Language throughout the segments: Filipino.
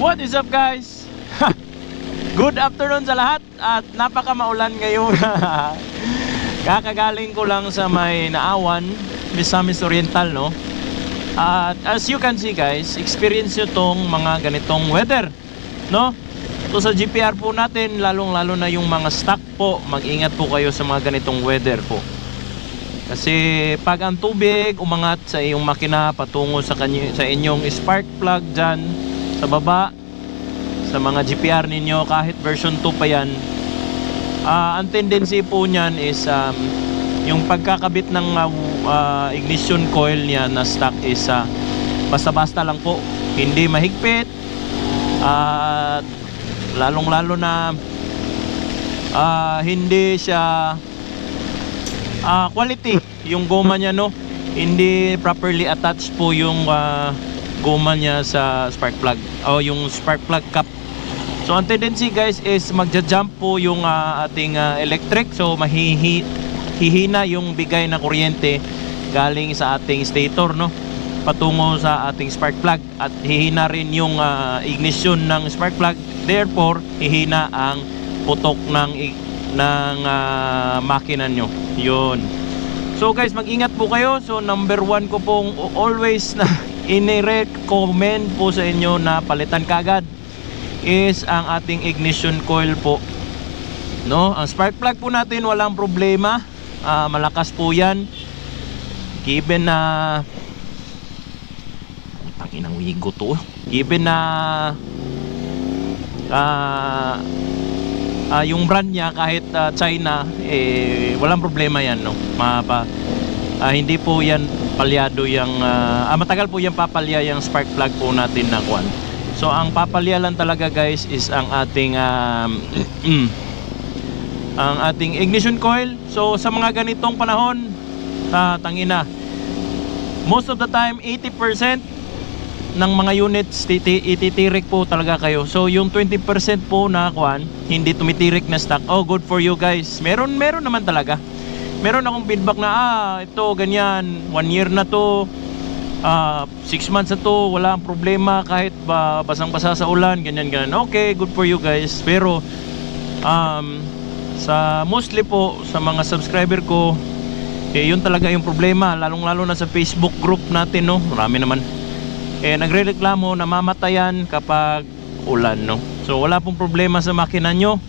What is up guys? Good afternoon sa lahat. At napaka maulan ngayon. Kakagaling ko lang sa may Naawan, Misamis Oriental, no? At as you can see guys, experience nyo tong mga ganitong weather, no? So sa GPR po natin, lalong lalo na yung mga stock po, mag-ingat po kayo sa mga ganitong weather po. Kasi pag ang tubig umangat sa iyong makina patungo sa inyong spark plug dyan sa baba, sa mga GPR ninyo, kahit version 2 pa yan, ang tendency po nyan is yung pagkakabit ng ignition coil niya na stock is basta-basta lang po, hindi mahigpit, at lalong lalo na hindi siya quality yung goma niya, no? Hindi properly attached po yung goma niya sa spark plug o yung spark plug cap. So ang tendency guys is magja-jump po yung ating electric. So hihina yung bigay na kuryente galing sa ating stator, no, patungo sa ating spark plug, at hihina rin yung ignition ng spark plug. Therefore hihina ang putok ng makina nyo. Yun. So guys, mag-ingat po kayo. So number 1 ko pong always na ini-recommend po sa inyo na palitan kaagad is ang ating ignition coil po, no? Ang spark plug po natin walang problema, malakas po yan, given na tanginang wigo to, given na yung brand niya kahit China, walang problema yan, no? Hindi po yan palyado yung matagal po yung papalya yung spark plug po natin na kuan. So ang papalya lang talaga guys is ang ating ang ating ignition coil. So sa mga ganitong panahon, tangina, most of the time 80% ng mga units ititirik po talaga kayo. So yung 20% po na kuan hindi tumitirik na stock, oh good for you guys. Meron naman talaga. Meron akong feedback na ito ganyan, 1 year na to, 6 months na to, wala ang problema kahit basang-basa sa ulan, ganyan. Okay, good for you guys. Pero sa mostly po sa mga subscriber ko, yun talaga yung problema, lalong-lalo na sa Facebook group natin, no. Marami naman nagrereklamo na mamatayan kapag ulan, no. So wala pong problema sa makina nyo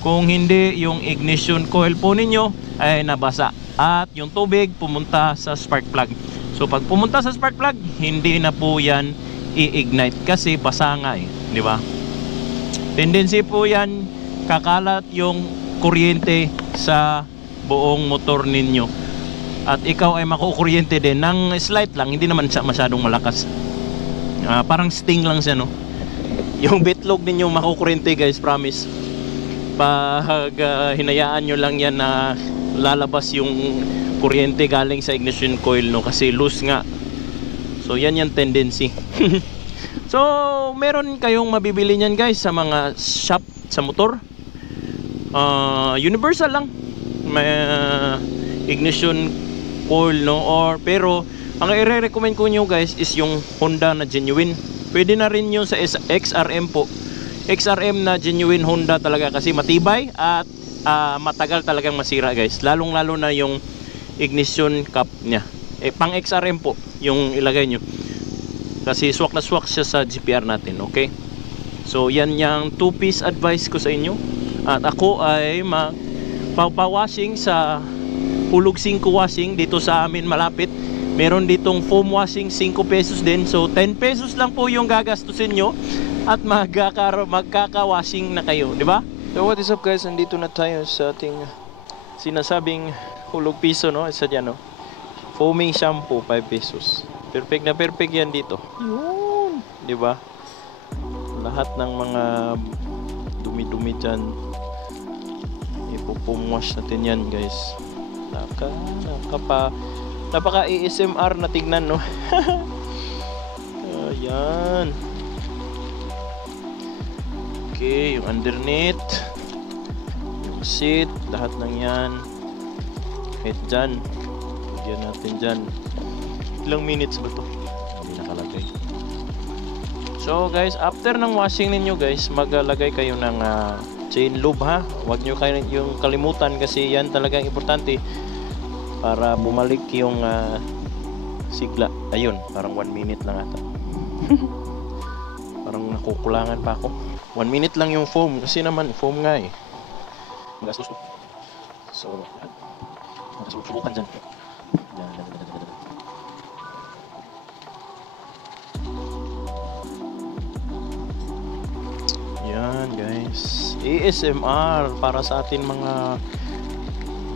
kung hindi yung ignition coil po ninyo ay nabasa at yung tubig pumunta sa spark plug. So pag pumunta sa spark plug, hindi na po yan i-ignite kasi basa nga, di ba? Tendency po yan kakalat yung kuryente sa buong motor ninyo, at ikaw ay makukuryente din ng slight lang, hindi naman masyadong malakas. Parang sting lang siya, no? Yung bitlog ninyo makukuryente guys, promise. Pag hinayaan nyo lang yan na lalabas yung kuryente galing sa ignition coil, no, kasi loose nga. So yan yung tendency. So meron kayong mabibili niyan guys sa mga shop sa motor, universal lang may ignition coil, no, or pero ang i-recommend ko nyo guys is yung Honda na genuine. Pwede na rin yung sa XRM po, XRM na genuine Honda talaga, kasi matibay at matagal talagang masira guys, lalong lalo na yung ignition cap niya. Pang XRM po yung ilagay nyo, kasi swak na swak siya sa GPR natin. Okay, so yan yung 2-piece advice ko sa inyo. At ako ay magpapawashing sa Hulog 5 washing dito sa amin malapit. Meron ditong foam washing, 5 pesos din. So 10 pesos lang po yung gagastusin nyo at magkaka-washing na kayo, di ba? So what is up guys, nandito na tayo sa ating sinasabing hulog piso, no? Isa dyan, no? Foaming shampoo, 5 pesos. Perfect na perfect yan dito. Yun, di ba? Lahat ng mga dumi-dumi dyan, ipo-foam wash natin yan guys. Napaka ASMR na tignan, no? Ayan. Okay, yung underneath, yung seat, lahat ng yan. Kahit dyan, lagyan natin dyan. Ilang minutes ba to? Hindi nakalagay. So guys, after ng washing ninyo guys, maglagay kayo ng chain lube ha. Huwag nyo kayo yung kalimutan kasi yan talagang importante para bumalik yung sigla. Ayun, parang 1 minute lang ata. Parang nakukulangan pa ako. 1 minute lang yung foam kasi naman foam nga eh. Gastos ko. So, subukan dyan. Yan guys, ASMR para sa atin mga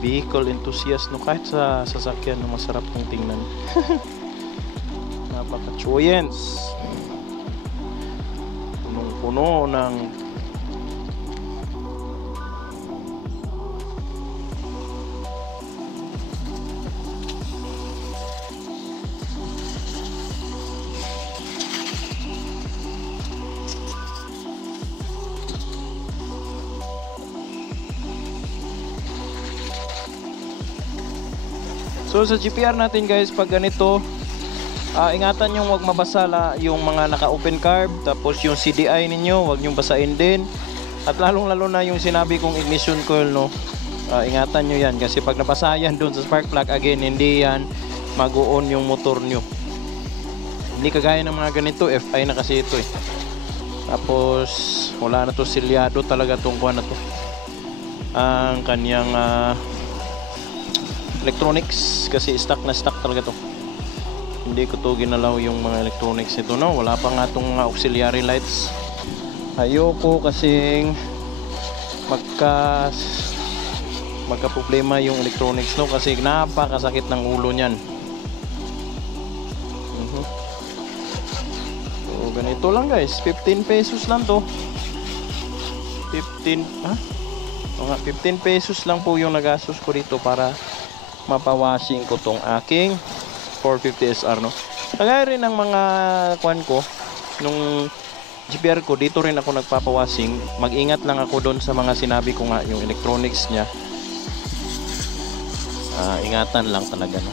vehicle enthusiast, no, kahit sa sasakyan, no, masarap tong tingnan. Napaka-choyens, punong-puno ng So sa GPR natin guys, pag ganito, ingatan nyo huwag mabasa yung mga naka-open carb, tapos yung CDI ninyo huwag nyo basain din, at lalong lalo na yung sinabi kong ignition coil, no, ingatan nyo yan kasi pag nabasa yan dun sa spark plug, again hindi yan mag-on yung motor nyo. Hindi kagaya ng mga ganito, FI na kasi ito eh. Tapos wala na to, silyado talaga tong kuha na to ang kanyang electronics, kasi stock na stock talaga to. Hindi ko to ginalaw yung mga electronics nito, no. Wala pa nga tong mga auxiliary lights. Ayoko kasing magka problema yung electronics, no, kasi napakasakit ng ulo niyan. So ganito lang guys, 15 pesos lang to. 15 pesos lang po yung nagastos ko dito para mapawashing ko tong aking 450 SR, no. Kagaya rin ng mga kwan ko nung GPR ko, dito rin ako nagpapawashing. Mag-ingat lang ako doon sa mga sinabi ko nga, yung electronics niya. Ingatan lang talaga, no.